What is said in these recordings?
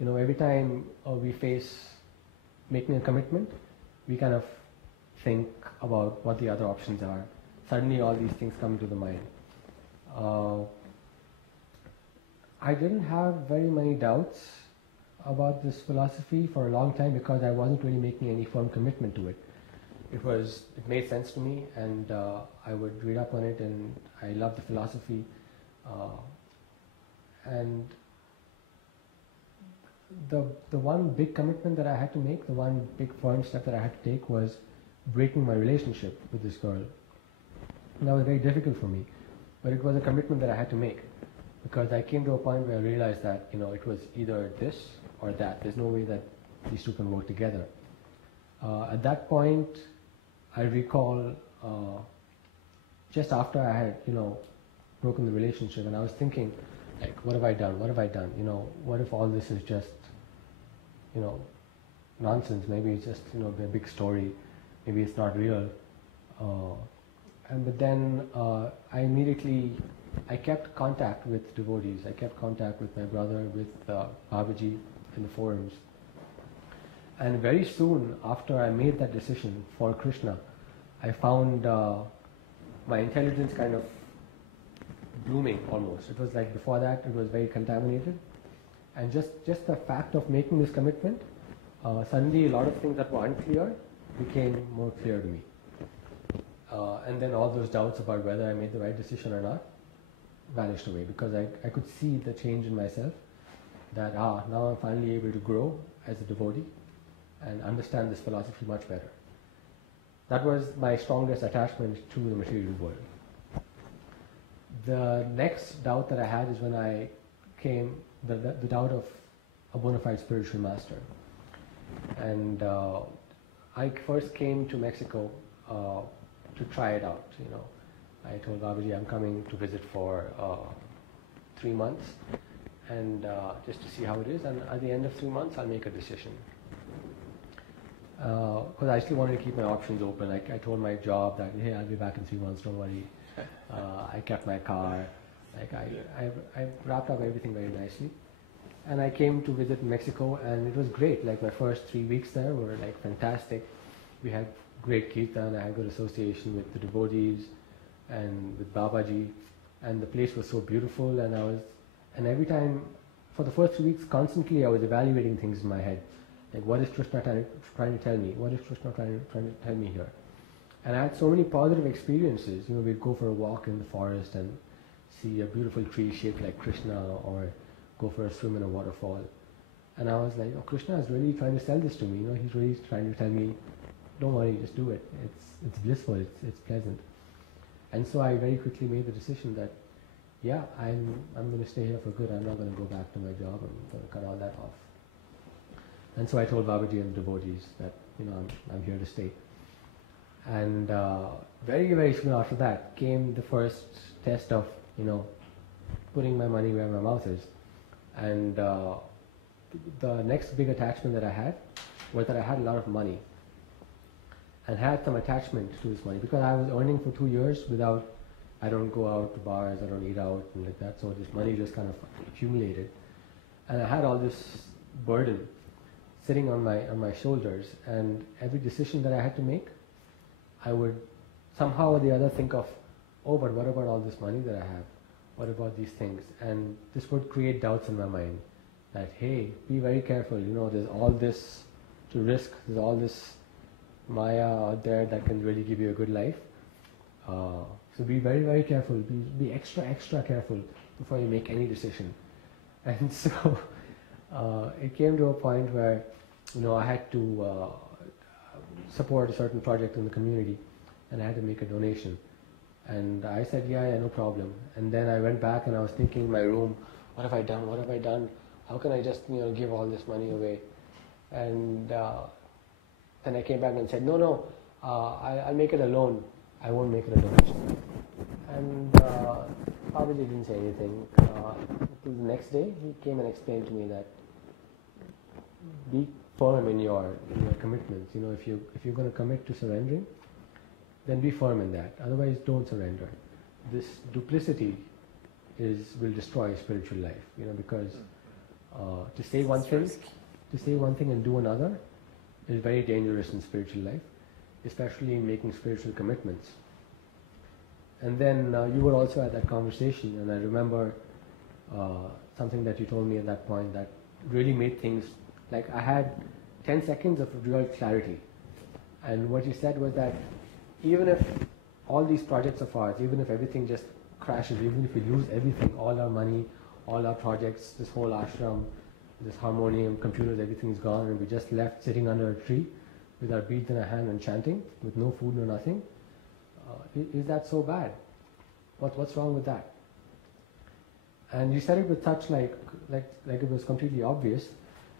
every time we face making a commitment, we kind of think about what the other options are. Suddenly all these things come to the mind. I didn't have very many doubts about this philosophy for a long time because I wasn't really making any firm commitment to it. It made sense to me, and I would read up on it, and I loved the philosophy. And the one big commitment that I had to make, the one big firm step that I had to take was breaking my relationship with this girl. And that was very difficult for me, but it was a commitment that I had to make because I came to a point where I realized that it was either this or that. There's no way that these two can work together. At that point, I recall just after I had broken the relationship, and I was thinking, like, what have I done? What have I done? What if all this is just nonsense? Maybe it's just a big story. Maybe it's not real. But then I kept contact with devotees. I kept contact with my brother, with Babaji in the forums. And very soon after I made that decision for Krishna, I found my intelligence kind of blooming almost. It was like before that it was very contaminated. And just the fact of making this commitment, suddenly a lot of things that were unclear became more clear to me. And then all those doubts about whether I made the right decision or not vanished away because I could see the change in myself that now I'm finally able to grow as a devotee and understand this philosophy much better. That was my strongest attachment to the material world. The next doubt that I had is when I came, the doubt of a bona fide spiritual master. And I first came to Mexico to try it out. I told Babaji I'm coming to visit for 3 months and just to see how it is, and at the end of 3 months I'll make a decision. Because I still wanted to keep my options open. I told my job that, hey, I'll be back in 3 months, don't worry. I kept my car. I wrapped up everything very nicely. And I came to visit Mexico, and it was great. Like, my first 3 weeks there were like fantastic. We had great kirtan. I had good association with the devotees and with Babaji, and the place was so beautiful. And every time, for the first 2 weeks, constantly I was evaluating things in my head. Like, what is Krishna trying to tell me? What is Krishna trying to tell me here? And I had so many positive experiences. We'd go for a walk in the forest and see a beautiful tree shaped like Krishna, or go for a swim in a waterfall. And I was like, oh, Krishna is really trying to sell this to me. He's really trying to tell me, don't worry, just do it. It's blissful, it's pleasant. And so I very quickly made the decision that, yeah, I'm going to stay here for good. I'm not going to go back to my job. I'm going to cut all that off. And so I told Babaji and the devotees that, I'm here to stay. And very, very soon after that came the first test of, putting my money where my mouth is. And the next big attachment that I had was that I had a lot of money and had some attachment to this money because I was earning for 2 years I don't go out to bars, I don't eat out and like that, so this money just kind of accumulated. And I had all this burden sitting on my shoulders, and every decision that I had to make, I would somehow or the other think of, oh, but what about all this money that I have? What about these things? And this would create doubts in my mind that, hey, be very careful, there's all this to risk, there's all this Maya out there that can really give you a good life. So be very, very careful, be extra, extra careful before you make any decision. And so it came to a point where, I had to support a certain project in the community, and I had to make a donation. And I said, yeah, no problem. And then I went back and I was thinking in my room, what have I done? What have I done? How can I just, give all this money away? And then I came back and said, no, I'll make it a loan. I won't make it a donation. And Babaji didn't say anything. The next day, he came and explained to me that be firm in your commitments. If you're going to commit to surrendering, then be firm in that. Otherwise, don't surrender. This duplicity will destroy spiritual life. Because To say one thing, and do another is very dangerous in spiritual life, especially in making spiritual commitments. And then you were also at that conversation, and I remember something that you told me at that point that really made things, like I had 10 seconds of real clarity. And what you said was that even if all these projects of ours, even if everything just crashes, even if we lose everything, all our money, all our projects, this whole ashram, this harmonium, computers, everything is gone, and we just left sitting under a tree with our beads in our hand and chanting, with no food, no nothing, is that so bad? What's wrong with that? And you said it with such like it was completely obvious,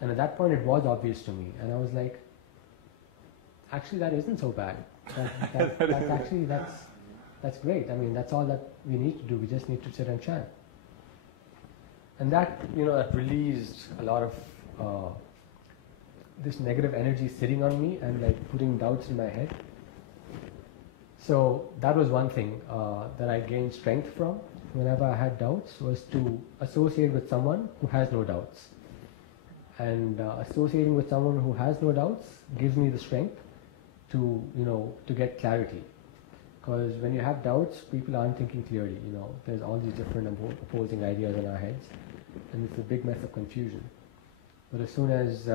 and at that point it was obvious to me, and I was like, actually that isn't so bad. That's great. I mean, that's all that we need to do. We just need to sit and chant. And that, that released a lot of this negative energy sitting on me and like putting doubts in my head. So that was one thing that I gained strength from whenever I had doubts, was to associate with someone who has no doubts. And associating with someone who has no doubts gives me the strength to, to get clarity. Because when you have doubts, people aren't thinking clearly, there's all these different opposing ideas in our heads, and it's a big mess of confusion. But as soon as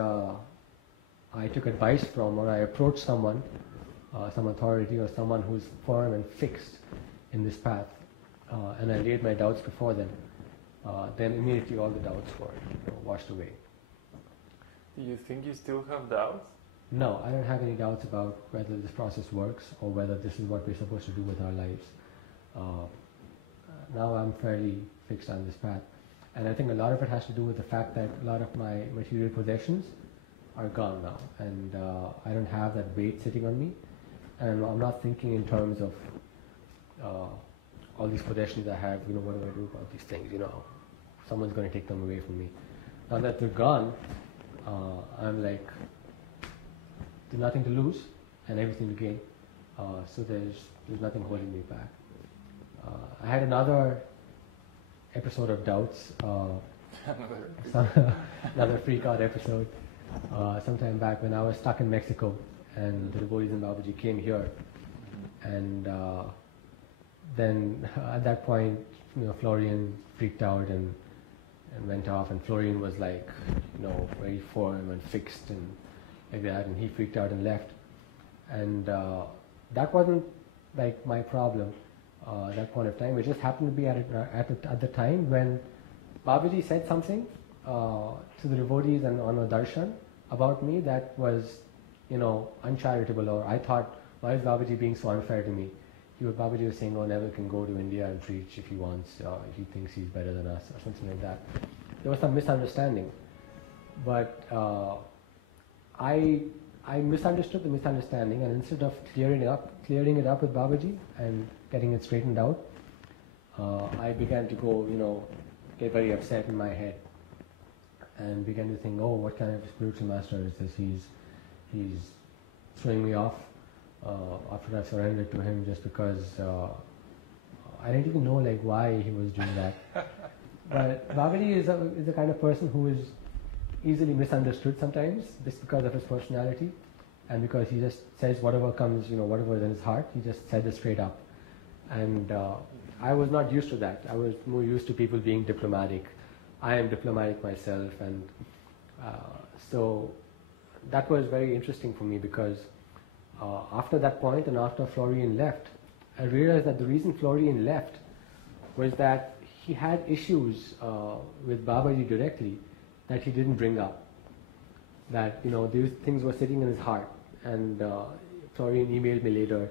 I took advice from, or I approached someone, some authority or someone who's firm and fixed in this path, and I laid my doubts before them, then immediately all the doubts were washed away. Do you think you still have doubts? No, I don't have any doubts about whether this process works or whether this is what we're supposed to do with our lives. Now I'm fairly fixed on this path. And I think a lot of it has to do with the fact that a lot of my material possessions are gone now. And I don't have that weight sitting on me. And I'm not thinking in terms of all these possessions I have, what do I do about these things, someone's going to take them away from me. Now that they're gone, I'm like, there's nothing to lose and everything to gain. So there's nothing holding me back. I had another episode of doubts, another freak out episode, sometime back when I was stuck in Mexico and the devotees in Babaji came here, and then at that point, Florian freaked out and went off, and Florian was like, very firm and fixed and like that, and he freaked out and left. And that wasn't like my problem that point of time. It just happened to be at the time when Babaji said something to the devotees and on a darshan about me that was, uncharitable, or I thought, why is Babaji being so unfair to me? Babaji was saying, Neville can go to India and preach if he wants, he thinks he's better than us, or something like that. There was some misunderstanding. But I misunderstood the misunderstanding, and instead of clearing it up with Babaji and getting it straightened out, I began to go, get very upset in my head, and began to think, what kind of spiritual master is this? He's throwing me off after I've surrendered to him just because I didn't even know why he was doing that. But Babaji is the kind of person who is easily misunderstood sometimes, just because of his personality, and because he just says whatever comes, whatever is in his heart, he just says it straight up. And I was not used to that. I was more used to people being diplomatic. I am diplomatic myself, and so that was very interesting for me, because after that point and after Florian left, I realized that the reason Florian left was that he had issues with Babaji directly that he didn't bring up. That, these things were sitting in his heart, and Florian emailed me later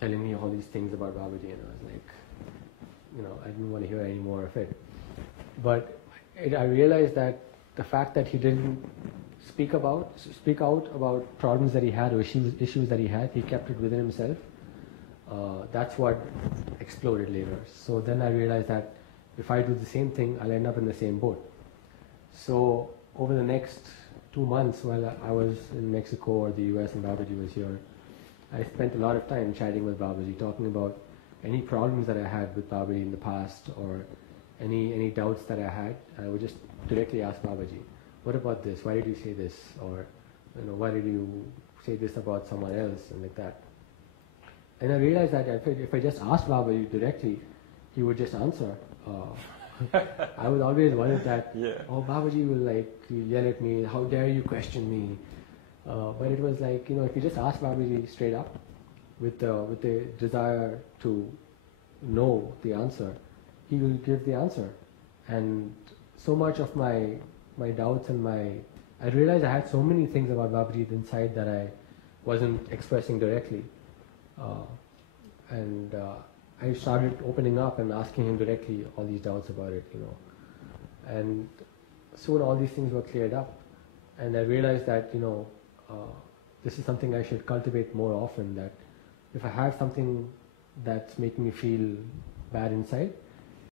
telling me all these things about Babaji, and I was like, I didn't want to hear any more of it. But I realized that the fact that he didn't speak out about problems that he had, or issues that he had, he kept it within himself. That's what exploded later. So then I realized that if I do the same thing, I'll end up in the same boat. So over the next 2 months while I was in Mexico or the US and Babaji was here, I spent a lot of time chatting with Babaji, talking about any problems that I had with Babaji in the past, or any doubts that I had, I would just directly ask Babaji, what about this? Why did you say this? Or, why did you say this about someone else? And like that. And I realized that if I just asked Babaji directly, he would just answer. I was always worried that, Babaji will yell at me, how dare you question me? But it was like, if you just ask Babaji straight up with the desire to know the answer, he will give the answer. And so much of my doubts and I realized I had so many things about Babaji inside that I wasn't expressing directly. And I started opening up and asking him directly all these doubts about it, And soon all these things were cleared up. And I realized that, this is something I should cultivate more often, that if I have something that's making me feel bad inside,